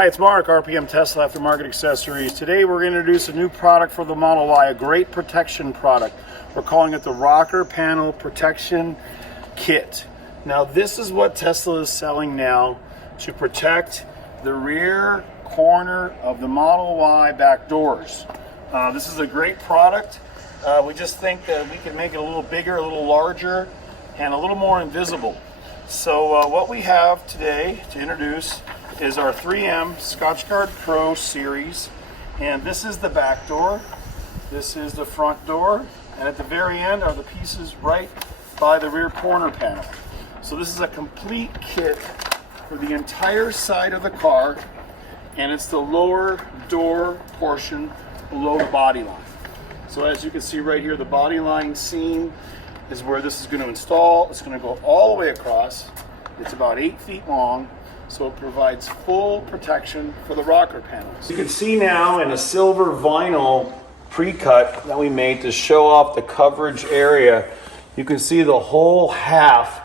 Hi, it's Mark, RPM Tesla Aftermarket Accessories. Today we're going to introduce a new product for the Model Y, a great protection product. We're calling it the Rocker Panel Protection Kit. Now this is what Tesla is selling now to protect the rear corner of the Model Y back doors. This is a great product. We just think that we can make it a little bigger, a little larger, and a little more invisible. So what we have today to introduce is our 3M Scotchgard Pro series, and this is the back door, this is the front door, and at the very end are the pieces right by the rear corner panel. So this is a complete kit for the entire side of the car, and it's the lower door portion below the body line. So as you can see right here, the body line seam is where this is going to install. It's going to go all the way across. It's about 8 feet long. So it provides full protection for the rocker panels. You can see now in a silver vinyl pre-cut that we made to show off the coverage area, you can see the whole half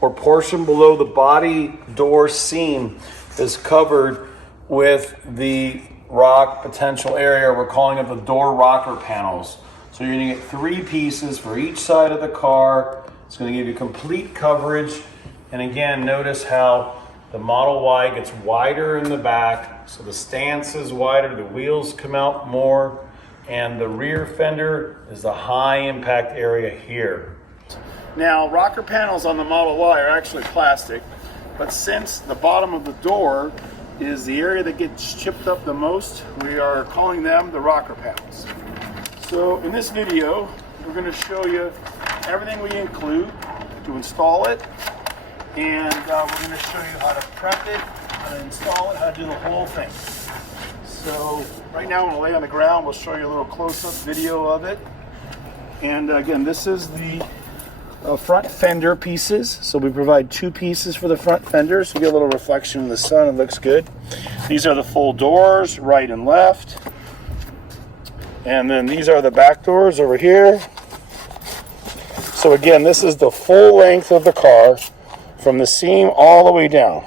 or portion below the body door seam is covered with the rock potential area. We're calling it the door rocker panels. So you're going to get 3 pieces for each side of the car. It's going to give you complete coverage. And again, notice how the Model Y gets wider in the back, so the stance is wider, the wheels come out more, and the rear fender is the high impact area here. Now, rocker panels on the Model Y are actually plastic, but since the bottom of the door is the area that gets chipped up the most, we are calling them the rocker panels. So in this video, we're going to show you everything we include to install it, and we're going to show you how to prep it, how to install it, how to do the whole thing. So right now I'm going to lay on the ground. We'll show you a little close-up video of it. And again, this is the front fender pieces. So we provide 2 pieces for the front fender, so you get a little reflection in the sun. It looks good. These are the full doors, right and left. And then these are the back doors over here. So again, this is the full length of the car, from the seam all the way down.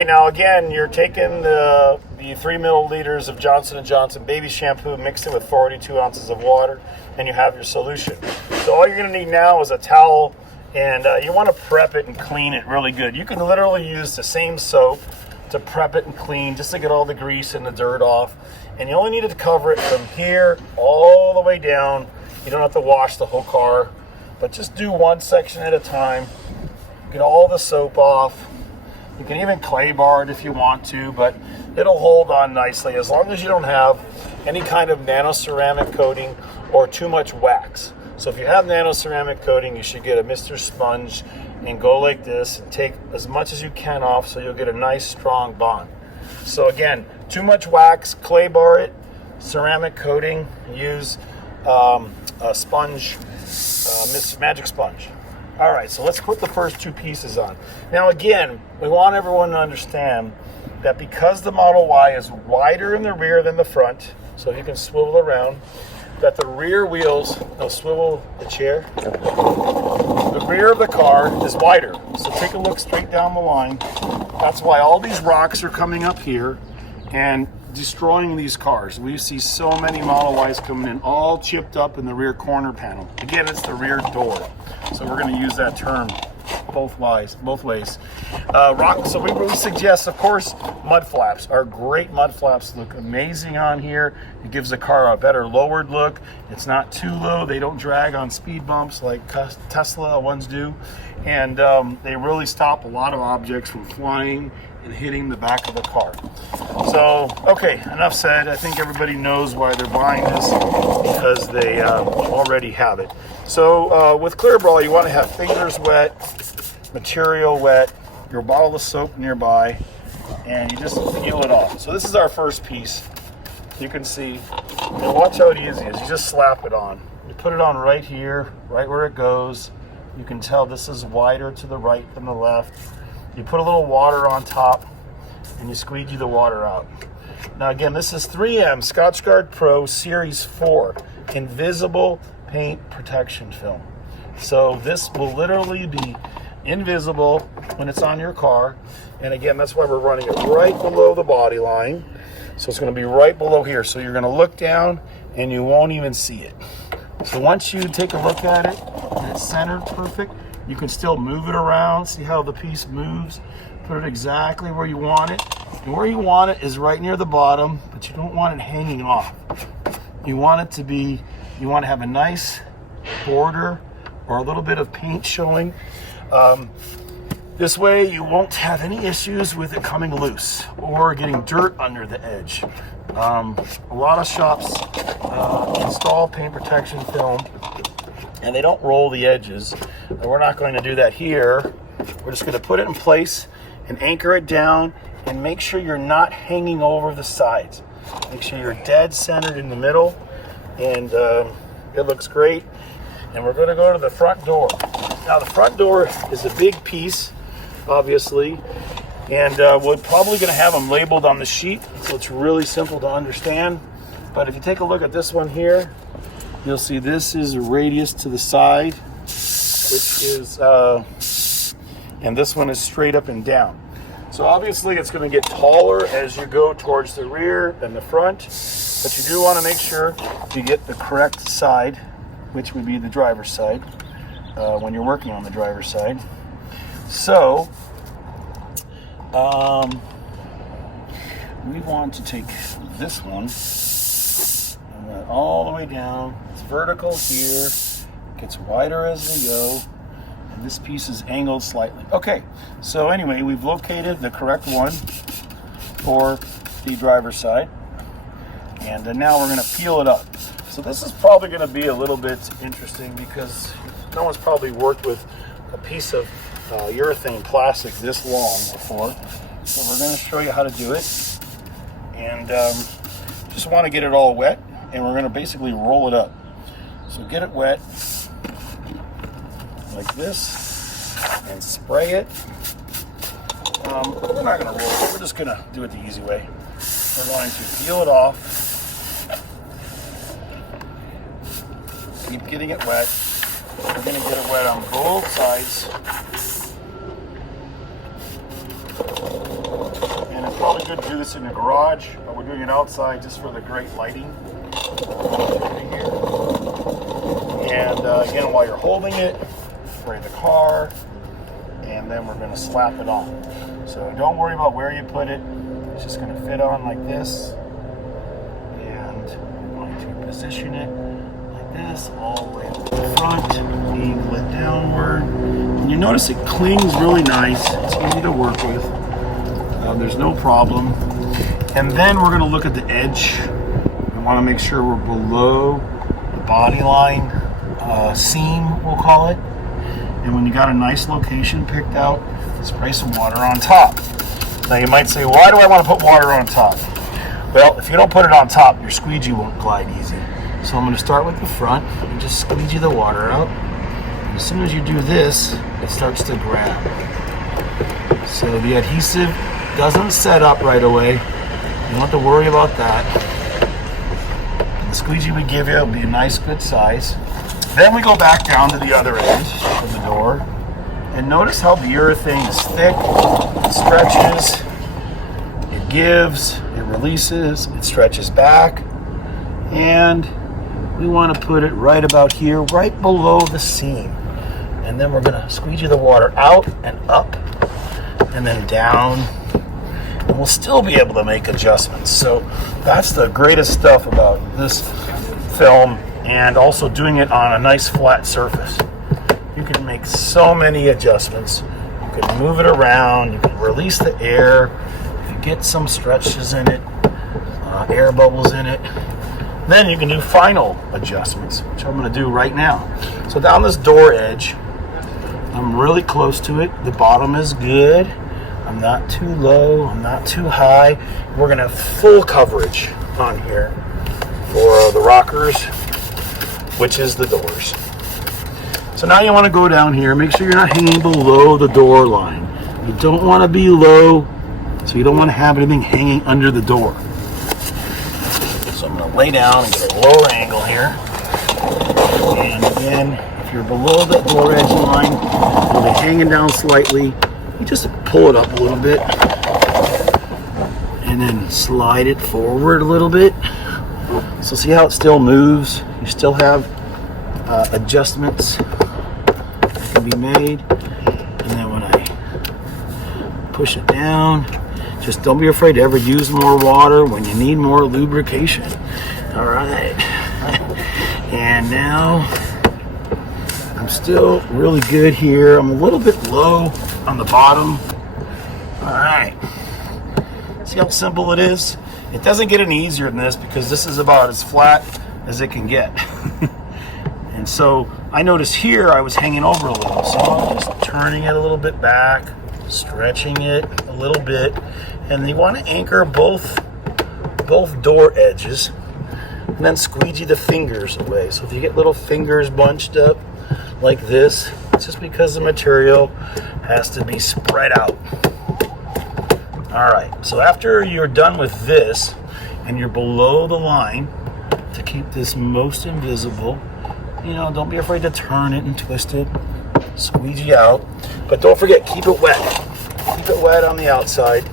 Now again, you're taking the 3 milliliters of Johnson & Johnson baby shampoo, mix it with 42 ounces of water, and you have your solution. So all you're going to need now is a towel, and you want to prep it and clean it really good. You can literally use the same soap to prep it and clean, just to get all the grease and the dirt off. And you only need to cover it from here all the way down. You don't have to wash the whole car, but just do one section at a time. Get all the soap off. You can even clay bar it if you want to, but it'll hold on nicely as long as you don't have any kind of nano-ceramic coating or too much wax. So if you have nano-ceramic coating, you should get a Mr. Sponge and go like this and take as much as you can off so you'll get a nice strong bond. So again, too much wax, clay bar it, ceramic coating, use a sponge, magic sponge. All right, so let's put the first 2 pieces on. Now again, we want everyone to understand that because the Model Y is wider in the rear than the front, so you can swivel around, that the rear wheels, they'll swivel the chair. The rear of the car is wider. So take a look straight down the line. That's why all these rocks are coming up here and destroying these cars. We see so many Model Ys coming in all chipped up in the rear corner panel. Again, it's the rear door. So we're going to use that term both ways. So we really suggest, of course, mud flaps. Our great mud flaps look amazing on here. It gives the car a better lowered look. It's not too low. They don't drag on speed bumps like Tesla ones do. And they really stop a lot of objects from flying and hitting the back of the car. So, okay, enough said. I think everybody knows why they're buying this, because they already have it. So with Clear-Bra, you want to have fingers wet, material wet, your bottle of soap nearby, and you just peel it off. So this is our first piece. You can see, and watch how easy it is. You just slap it on. You put it on right here, right where it goes. You can tell this is wider to the right than the left. You put a little water on top, and you squeegee the water out. Now again, this is 3M Scotchgard Pro Series 4 Invisible Paint Protection Film. So this will literally be invisible when it's on your car. And again, that's why we're running it right below the body line. So it's going to be right below here. So you're going to look down and you won't even see it. So once you take a look at it and it's centered perfect, you can still move it around. See how the piece moves? Put it exactly where you want it. And where you want it is right near the bottom, but you don't want it hanging off. You want it to be, you want to have a nice border or a little bit of paint showing. This way you won't have any issues with it coming loose or getting dirt under the edge. A lot of shops install paint protection film and they don't roll the edges. And we're not going to do that here. We're just going to put it in place and anchor it down and make sure you're not hanging over the sides. Make sure you're dead centered in the middle, and it looks great. And we're going to go to the front door. Now the front door is a big piece, obviously, and we're probably going to have them labeled on the sheet, so it's really simple to understand. But if you take a look at this one here, you'll see this is a radius to the side, which is, and this one is straight up and down. So obviously it's going to get taller as you go towards the rear than the front, but you do want to make sure you get the correct side, which would be the driver's side, when you're working on the driver's side. So we want to take this one and run all the way down. It's vertical here, gets wider as we go. This piece is angled slightly. Okay, so anyway, we've located the correct one for the driver's side. And now we're going to peel it up. So this is probably going to be a little bit interesting because no one's probably worked with a piece of urethane plastic this long before. So we're going to show you how to do it. And just want to get it all wet. And we're going to basically roll it up. So get it wet like this and spray it. We're not going to roll it, we're just going to do it the easy way. We're going to peel it off. Keep getting it wet. We're going to get it wet on both sides. And it's probably good to do this in the garage, but we're doing it outside just for the great lighting. And again, while you're holding it, spray the car, and then we're going to slap it on. So don't worry about where you put it. It's just going to fit on like this, and we're going to position it like this all the way up to the front, angle it downward. And you notice it clings really nice. It's easy to work with. There's no problem. And then we're going to look at the edge. We want to make sure we're below the body line seam, we'll call it. And when you got a nice location picked out, spray some water on top. Now you might say, why do I want to put water on top? Well, if you don't put it on top, your squeegee won't glide easy. So I'm going to start with the front and just squeegee the water out. And as soon as you do this, it starts to grab. So the adhesive doesn't set up right away. You don't have to worry about that. And the squeegee we give you will be a nice, good size. Then we go back down to the other end of the door, and notice how the urethane is thick, it stretches, it gives, it releases, it stretches back, and we want to put it right about here, right below the seam. And then we're going to squeegee the water out and up, and then down, and we'll still be able to make adjustments. So that's the greatest stuff about this film, and also doing it on a nice flat surface. You can make so many adjustments. You can move it around, you can release the air, if you get some stretches in it, air bubbles in it, then you can do final adjustments, which I'm going to do right now. So down this door edge, I'm really close to it. The bottom is good. I'm not too low, I'm not too high. We're going to have full coverage on here for the rockers, which is the doors. So now you want to go down here, make sure you're not hanging below the door line. You don't want to be low, so you don't want to have anything hanging under the door. So I'm going to lay down and get a lower angle here. And again, if you're below the door edge line, you'll be hanging down slightly, you just pull it up a little bit and then slide it forward a little bit. So see how it still moves? You still have adjustments that can be made. And then when I push it down, just don't be afraid to ever use more water when you need more lubrication. All right. And now I'm still really good here. I'm a little bit low on the bottom. All right. See how simple it is? It doesn't get any easier than this because this is about as flat as it can get. And so I noticed here I was hanging over a little. So I'm just turning it a little bit back, stretching it a little bit. And you want to anchor both door edges and then squeegee the fingers away. So if you get little fingers bunched up like this, it's just because the material has to be spread out. All right, so after you're done with this and you're below the line, to keep this most invisible, you know, don't be afraid to turn it and twist it, squeegee out, but don't forget, keep it wet. Keep it wet on the outside.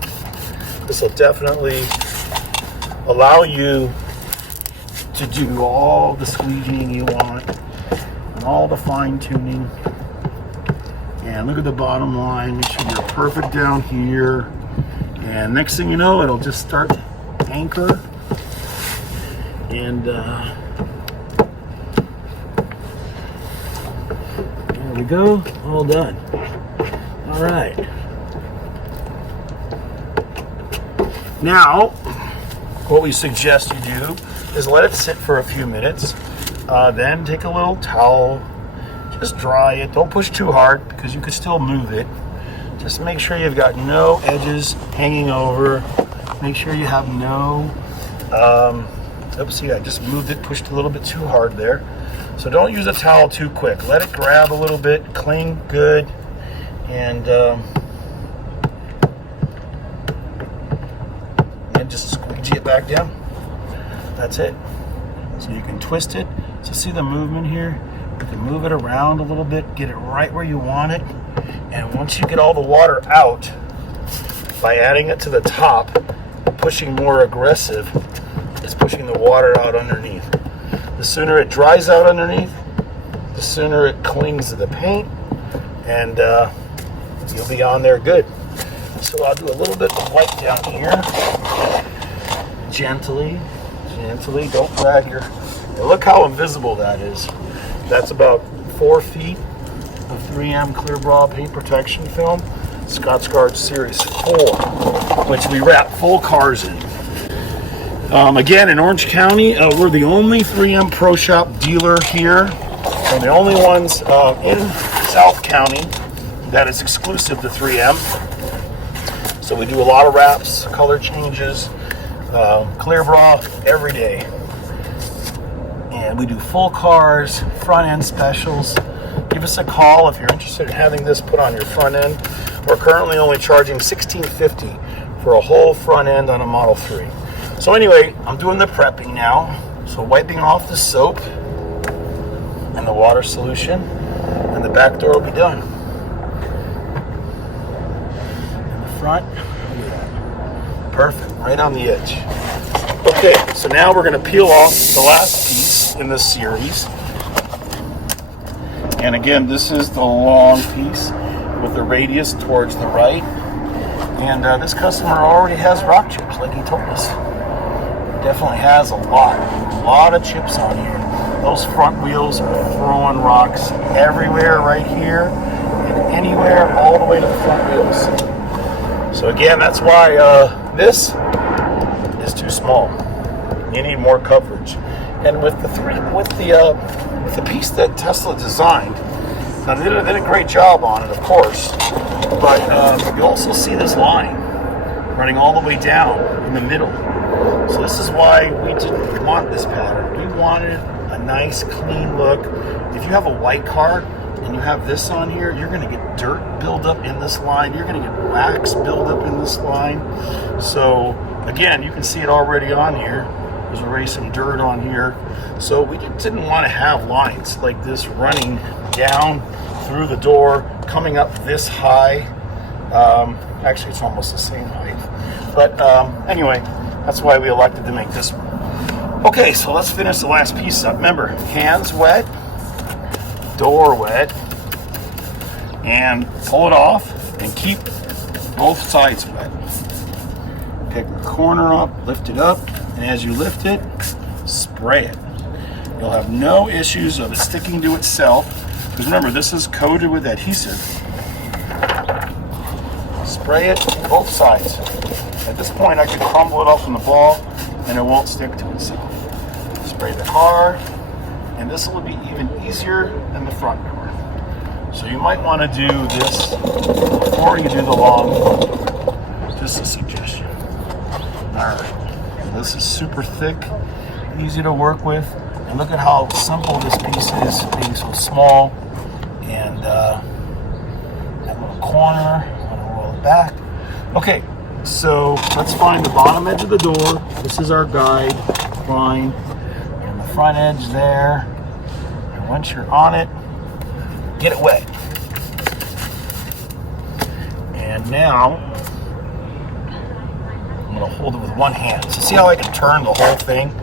This will definitely allow you to do all the squeegeeing you want and all the fine tuning. And look at the bottom line, make sure you're perfect down here. And next thing you know, it'll just start to anchor. And there we go, all done. All right. Now, what we suggest you do is let it sit for a few minutes. Then take a little towel, just dry it. Don't push too hard because you could still move it. Just make sure you've got no edges hanging over. Make sure you have no, oops, see, I just moved it, pushed a little bit too hard there. So don't use a towel too quick. Let it grab a little bit, cling good, and just squeegee it back down. That's it. So you can twist it. So see the movement here? You can move it around a little bit, get it right where you want it. And once you get all the water out, by adding it to the top, pushing more aggressive, it's pushing the water out underneath. The sooner it dries out underneath, the sooner it clings to the paint, and you'll be on there good. So I'll do a little bit of white down here. Gently, don't drag your... Look how invisible that is. That's about 4 feet of 3M Clear Bra paint protection film, Scotchgard Series 4, which we wrap full cars in. Again, in Orange County, we're the only 3M Pro Shop dealer here. We're the only ones in South County that is exclusive to 3M. So we do a lot of wraps, color changes, Clear Bra every day. And we do full cars, front end specials. Give us a call if you're interested in having this put on your front end. We're currently only charging $16.50 for a whole front end on a Model 3. So anyway, I'm doing the prepping now. So wiping off the soap and the water solution, and the back door will be done. And the front, look at that. Perfect, right on the edge. Okay, so now we're going to peel off the last piece in this series. And again, this is the long piece with the radius towards the right. And this customer already has rock chips, like he told us. Definitely has a lot of chips on here. Those front wheels are throwing rocks everywhere right here and anywhere, all the way to the front wheels. So again, that's why this is too small. You need more coverage. And with the piece that Tesla designed, now they did a great job on it, of course, but you also see this line running all the way down in the middle. So this is why we didn't want this pattern. We wanted a nice, clean look. If you have a white car and you have this on here, you're going to get dirt build up in this line. You're going to get wax build up in this line. So again, you can see it already on here. There's already some dirt on here. So we didn't want to have lines like this running down through the door, coming up this high. Actually, it's almost the same height. But anyway, that's why we elected to make this one. Okay, so let's finish the last piece up. Remember, hands wet, door wet, and pull it off and keep both sides wet. Pick the corner up, lift it up, and as you lift it, spray it. You'll have no issues of it sticking to itself, because remember, this is coated with adhesive. Spray it both sides. At this point, I can crumble it up in the ball, and it won't stick to itself. Spray the car, and this will be even easier than the front door. So you might want to do this before you do the long door. Just a suggestion. Alright, this is super thick, easy to work with, and look at how simple this piece is, being so small. And that little corner, I'm going to roll it back. Okay, so let's find the bottom edge of the door. This is our guide, fine. And the front edge there. And once you're on it, get it wet. And now, I'm going to hold it with one hand. So see how I can turn the whole thing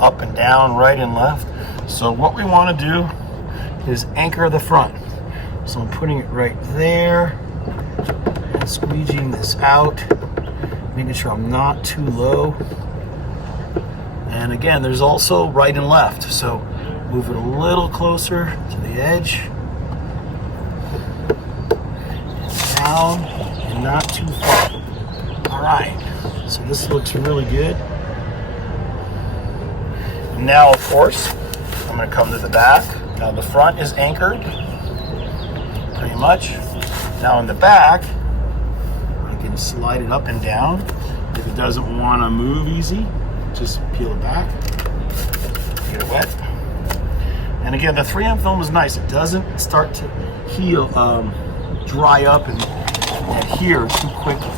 up and down, right and left? So what we want to do is anchor the front. So I'm putting it right there and squeegeeing this out, making sure I'm not too low. And again, there's also right and left. So move it a little closer to the edge. And down and not too far. All right. So this looks really good. Now, of course, I'm going to come to the back. Now the front is anchored, pretty much. Now in the back, I can slide it up and down. If it doesn't want to move easy, just peel it back, get it wet. And again, the 3M film is nice. It doesn't start to heal, dry up and adhere too quickly.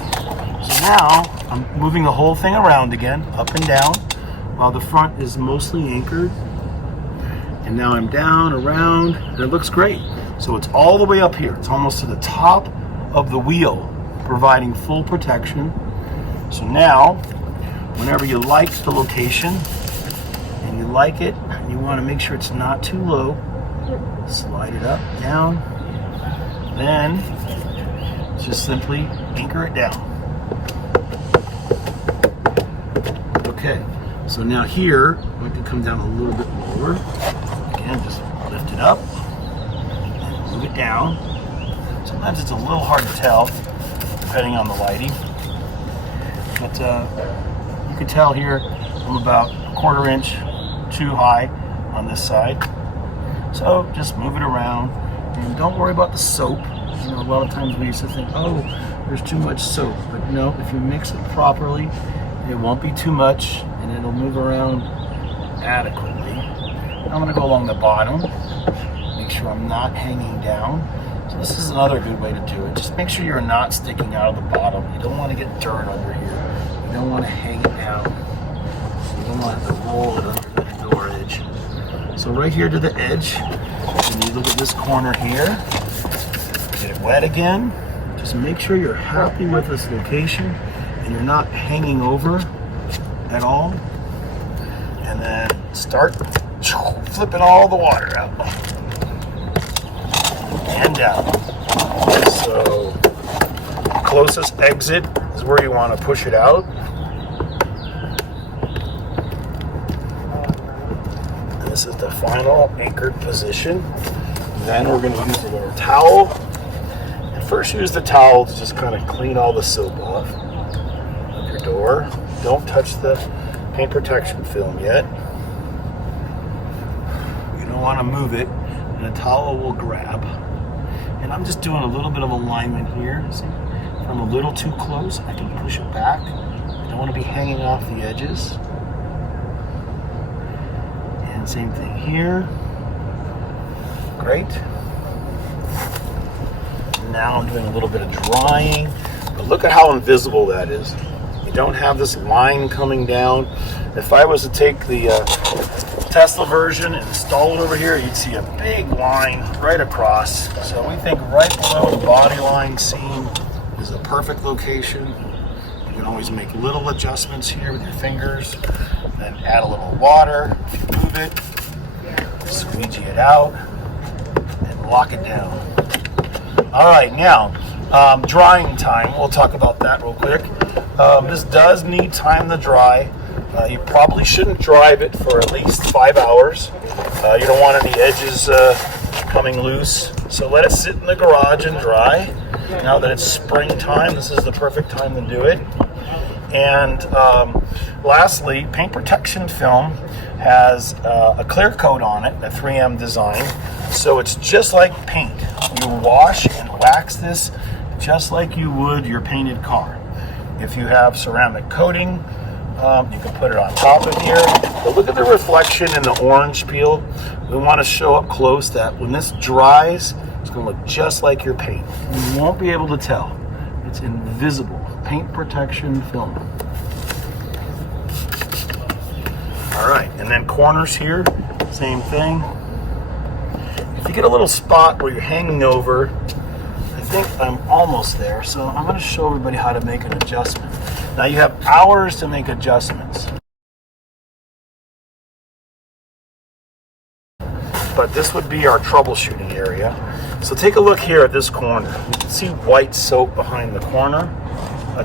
So now I'm moving the whole thing around again, up and down, while the front is mostly anchored. And now I'm down, around, and it looks great. So it's all the way up here. It's almost to the top of the wheel, providing full protection. So now, whenever you like the location, and you like it, and you want to make sure it's not too low, slide it up, down, then just simply anchor it down. Okay, so now here, I can come down a little bit lower. Again, just lift it up, and move it down. Sometimes it's a little hard to tell, depending on the lighting. But you can tell here, I'm about a 1/4 inch too high on this side. So just move it around, and don't worry about the soap. You know, a lot of times we used to think, oh, there's too much soap. But no, if you mix it properly, it won't be too much, and it'll move around adequately. I'm going to go along the bottom, make sure I'm not hanging down. So this is another good way to do it. Just make sure you're not sticking out of the bottom. You don't want to get dirt under here. You don't want to hang it down. You don't want to roll it under the door edge. So right here to the edge, and you look at this corner here, get it wet again. Just make sure you're happy with this location and you're not hanging over at all. And then start flipping all the water out and down. So closest exit is where you want to push it out. And this is the final anchored position. Then we're going to use a little towel. And first use the towel to just kind of clean all the soap off of your door. Don't touch the paint protection film yet. You don't want to move it, and the towel will grab. And I'm just doing a little bit of alignment here. See, if I'm a little too close, I can push it back. I don't want to be hanging off the edges. And same thing here. Great. Now I'm doing a little bit of drying, but look at how invisible that is. You don't have this line coming down. If I was to take the Tesla version installed over here, you'd see a big line right across. So we think right below the body line seam is a perfect location. You can always make little adjustments here with your fingers, then add a little water, move it, squeegee it out, and lock it down. All right, now drying time. We'll talk about that real quick. This does need time to dry. You probably shouldn't drive it for at least 5 hours. You don't want any edges coming loose. So let it sit in the garage and dry. Now that it's springtime, this is the perfect time to do it. And lastly, paint protection film has a clear coat on it, a 3M design. So it's just like paint. You wash and wax this just like you would your painted car. If you have ceramic coating, you can put it on top of here. But look at the reflection in the orange peel. We want to show up close that when this dries, it's going to look just like your paint. You won't be able to tell. It's invisible. Paint protection film. All right, and then corners here, same thing. If you get a little spot where you're hanging over, I think I'm almost there, so I'm going to show everybody how to make an adjustment. Now you have hours to make adjustments. But this would be our troubleshooting area. So take a look here at this corner. You can see white soap behind the corner.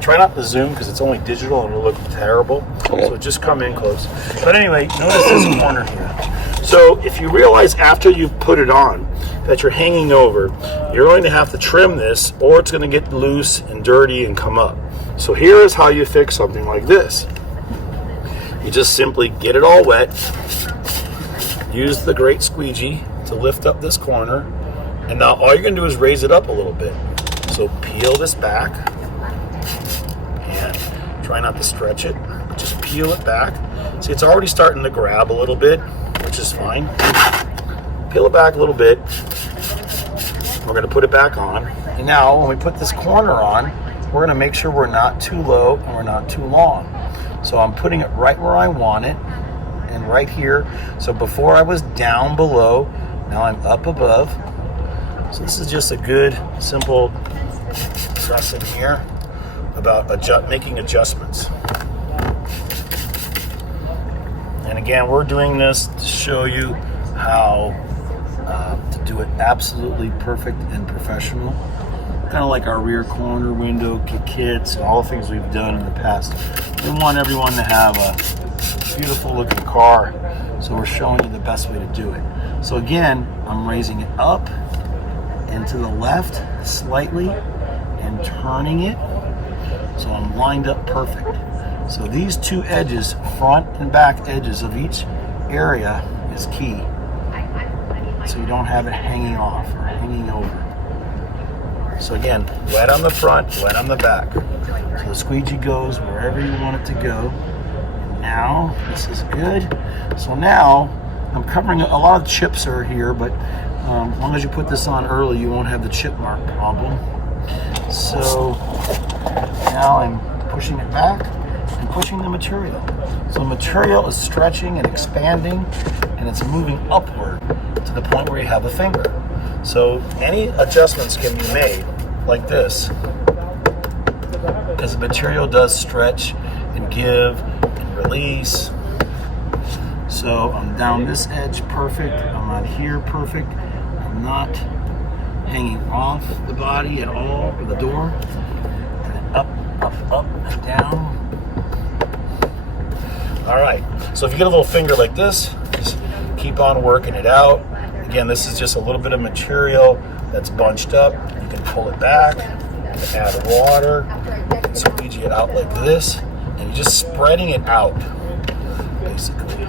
Try not to zoom because it's only digital and it'll look terrible. Okay. So just come in close. But anyway, notice this corner here. So if you realize after you've put it on that you're hanging over, you're going to have to trim this or it's going to get loose and dirty and come up. So here is how you fix something like this. You just simply get it all wet, use the great squeegee to lift up this corner, and now all you're going to do is raise it up a little bit. So peel this back, and try not to stretch it, but just peel it back. See, it's already starting to grab a little bit, which is fine. Peel it back a little bit. We're going to put it back on. And now when we put this corner on, we're going to make sure we're not too low and we're not too long. So I'm putting it right where I want it and right here. So before I was down below, now I'm up above. So this is just a good, simple lesson here about making adjustments. And again, we're doing this to show you how to do it absolutely perfect and professional. Kind of like our rear corner window kits and all the things we've done in the past. We want everyone to have a beautiful looking car, so we're showing you the best way to do it. So again, I'm raising it up and to the left slightly and turning it so I'm lined up perfect. So these two edges, front and back edges of each area is key, so you don't have it hanging off or hanging over. So again, wet on the front, wet on the back. So the squeegee goes wherever you want it to go. And now, this is good. So now, I'm covering, a lot of chips are here, but as long as you put this on early, you won't have the chip mark problem. So now I'm pushing it back and pushing the material. So the material is stretching and expanding, and it's moving upward to the point where you have a finger. So any adjustments can be made like this because the material does stretch and give and release. So I'm down this edge perfect, I'm on here perfect, I'm not hanging off the body at all, or the door, and then up, and down. All right, so if you get a little finger like this, just keep on working it out. Again, this is just a little bit of material that's bunched up. You can pull it back, add water, squeegee it out like this, and you're just spreading it out, basically.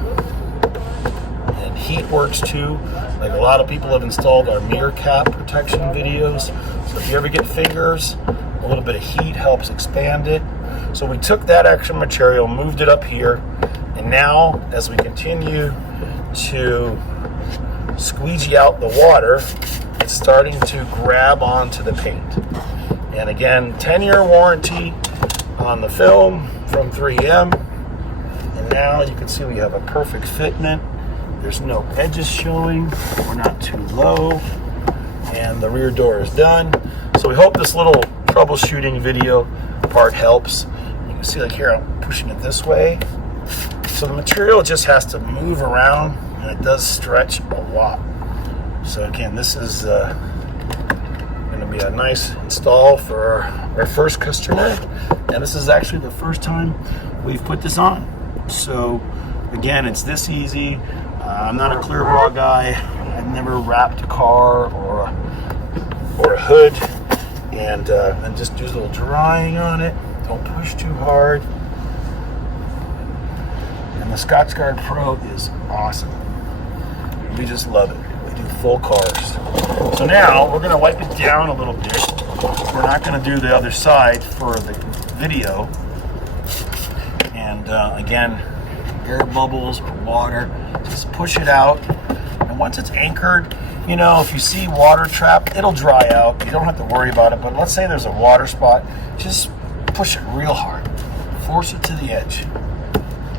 And heat works too. Like a lot of people have installed our mirror cap protection videos. So if you ever get fingers, a little bit of heat helps expand it. So we took that extra material, moved it up here, and now as we continue to squeegee out the water, it's starting to grab onto the paint. And again, 10-year warranty on the film from 3M. And now you can see we have a perfect fitment There's no edges showing. We're not too low. And the rear door is done. So we hope this little troubleshooting video part helps. You can see like here, I'm pushing it this way. So the material just has to move around, and it does stretch a lot. So again, this is going to be a nice install for our first customer. And this is actually the first time we've put this on. So again, it's this easy. I'm not a clear bra guy. I've never wrapped a car or a hood, and just do a little drying on it. Don't push too hard. And the Scotchgard Pro is awesome. We just love it. We do full cars. So now we're going to wipe it down a little bit. We're not going to do the other side for the video. And again, air bubbles or water, just push it out. And once it's anchored, you know, if you see water trapped, it'll dry out. You don't have to worry about it. But let's say there's a water spot, just push it real hard. Force it to the edge.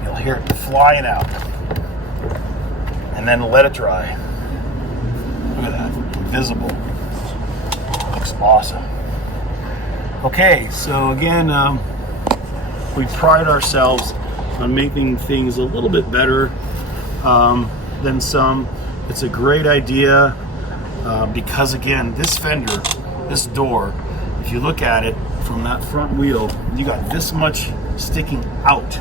You'll hear it flying out. And then let it dry. Look at that, invisible. Looks awesome. Okay, so again, we pride ourselves on making things a little bit better than some. It's a great idea because again, this fender, this door, if you look at it from that front wheel, you got this much sticking out,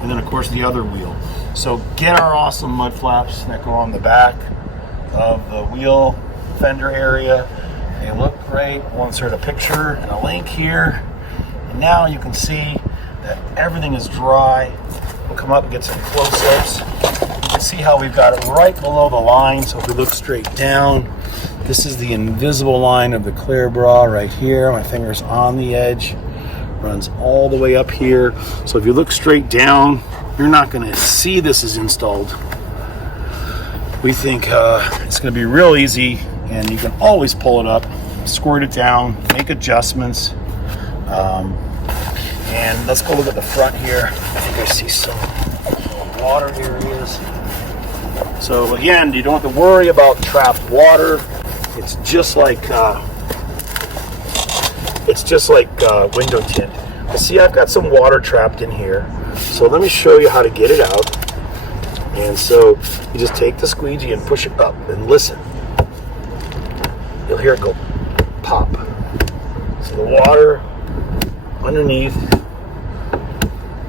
and then of course the other wheel. So get our awesome mud flaps that go on the back of the wheel fender area. They look great. We'll insert a picture and a link here. And now you can see that everything is dry. We'll come up and get some close-ups. You can see how we've got it right below the line. So if we look straight down, this is the invisible line of the clear bra right here. My finger's on the edge, runs all the way up here. So if you look straight down, you're not going to see this is installed. We think it's going to be real easy, and you can always pull it up, squirt it down, make adjustments. And let's go look at the front here. I think I see some water areas. So again, you don't have to worry about trapped water. It's just like window tint. But see, I've got some water trapped in here. So let me show you how to get it out. And so you just take the squeegee and push it up and listen. You'll hear it go pop. So the water underneath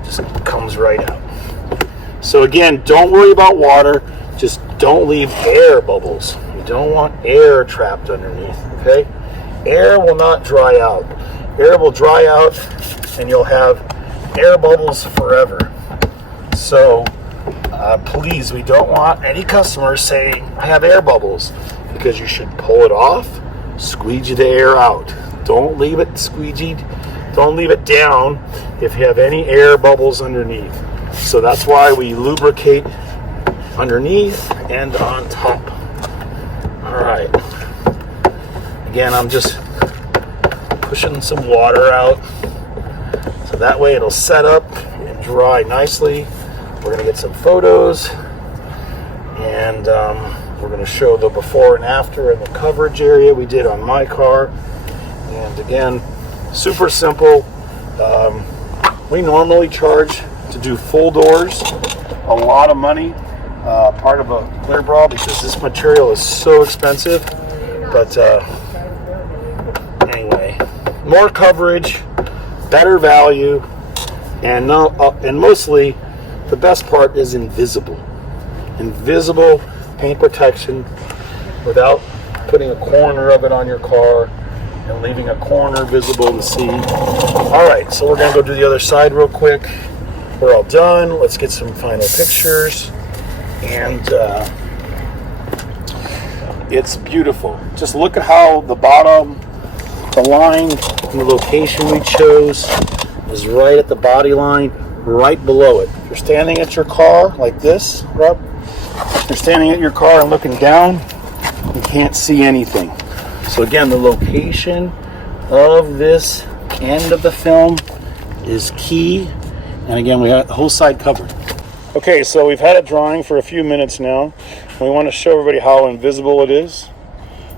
just comes right out. So again, don't worry about water. Just don't leave air bubbles. You don't want air trapped underneath, okay? Air will not dry out. Air will dry out and you'll have air bubbles forever. So please, we don't want any customers saying, I have air bubbles, because you should pull it off, squeegee the air out. Don't leave it squeegeed. Don't leave it down if you have any air bubbles underneath. So that's why we lubricate underneath and on top. All right. Again, I'm just pushing some water out. So that way it'll set up and dry nicely. We're going to get some photos, and we're going to show the before and after and the coverage area we did on my car. And again, super simple. We normally charge to do full doors a lot of money, part of a clear bra, because this material is so expensive. But anyway, more coverage, better value, and mostly the best part is invisible. Invisible paint protection without putting a corner of it on your car and leaving a corner visible to see. All right, so we're gonna go do the other side real quick. We're all done. Let's get some final pictures. And it's beautiful. Just look at how the bottom, the line, and the location we chose is right at the body line, right below it. If you're standing at your car like this, Rob, you're standing at your car and looking down, you can't see anything. So again, the location of this end of the film is key. And again, we have the whole side covered. Okay, so we've had it drying for a few minutes now. We want to show everybody how invisible it is.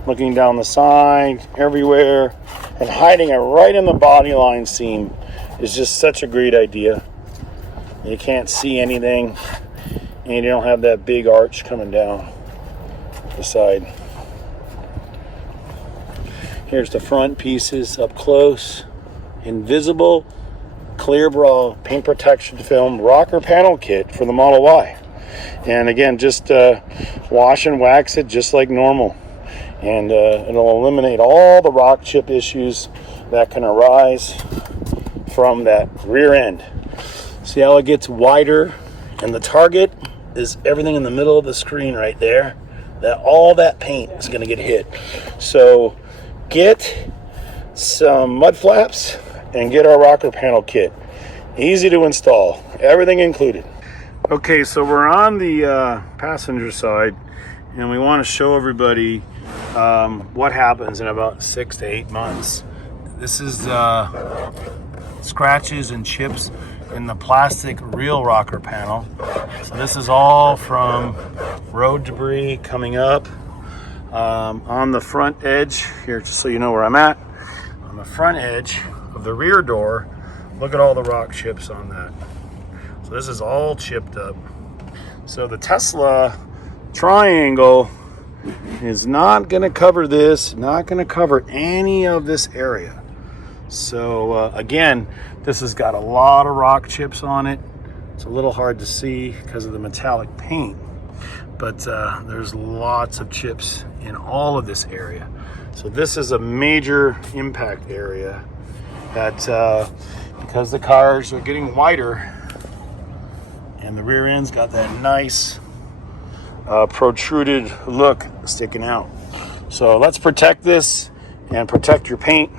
Looking down the side, everywhere, and hiding it right in the body line seam is just such a great idea. You can't see anything, and you don't have that big arch coming down the side. Here's the front pieces up close. Invisible clear bra paint protection film rocker panel kit for the Model Y. And again, just wash and wax it just like normal. And it'll eliminate all the rock chip issues that can arise from that rear end. See how it gets wider, and the target is everything in the middle of the screen right there. That all that paint is going to get hit. So get some mud flaps and get our rocker panel kit. Easy to install, everything included. Okay, so we're on the passenger side, and we want to show everybody what happens in about 6 to 8 months. This is scratches and chips in the plastic real rocker panel. So this is all from road debris coming up on the front edge here, just so you know where I'm at. On the front edge of the rear door, look at all the rock chips on that. So this is all chipped up. So the Tesla triangle is not going to cover this, not going to cover any of this area. So again, this has got a lot of rock chips on it. It's a little hard to see because of the metallic paint, but there's lots of chips in all of this area. So this is a major impact area that because the cars are getting wider and the rear end's got that nice protruded look sticking out. So let's protect this and protect your paint.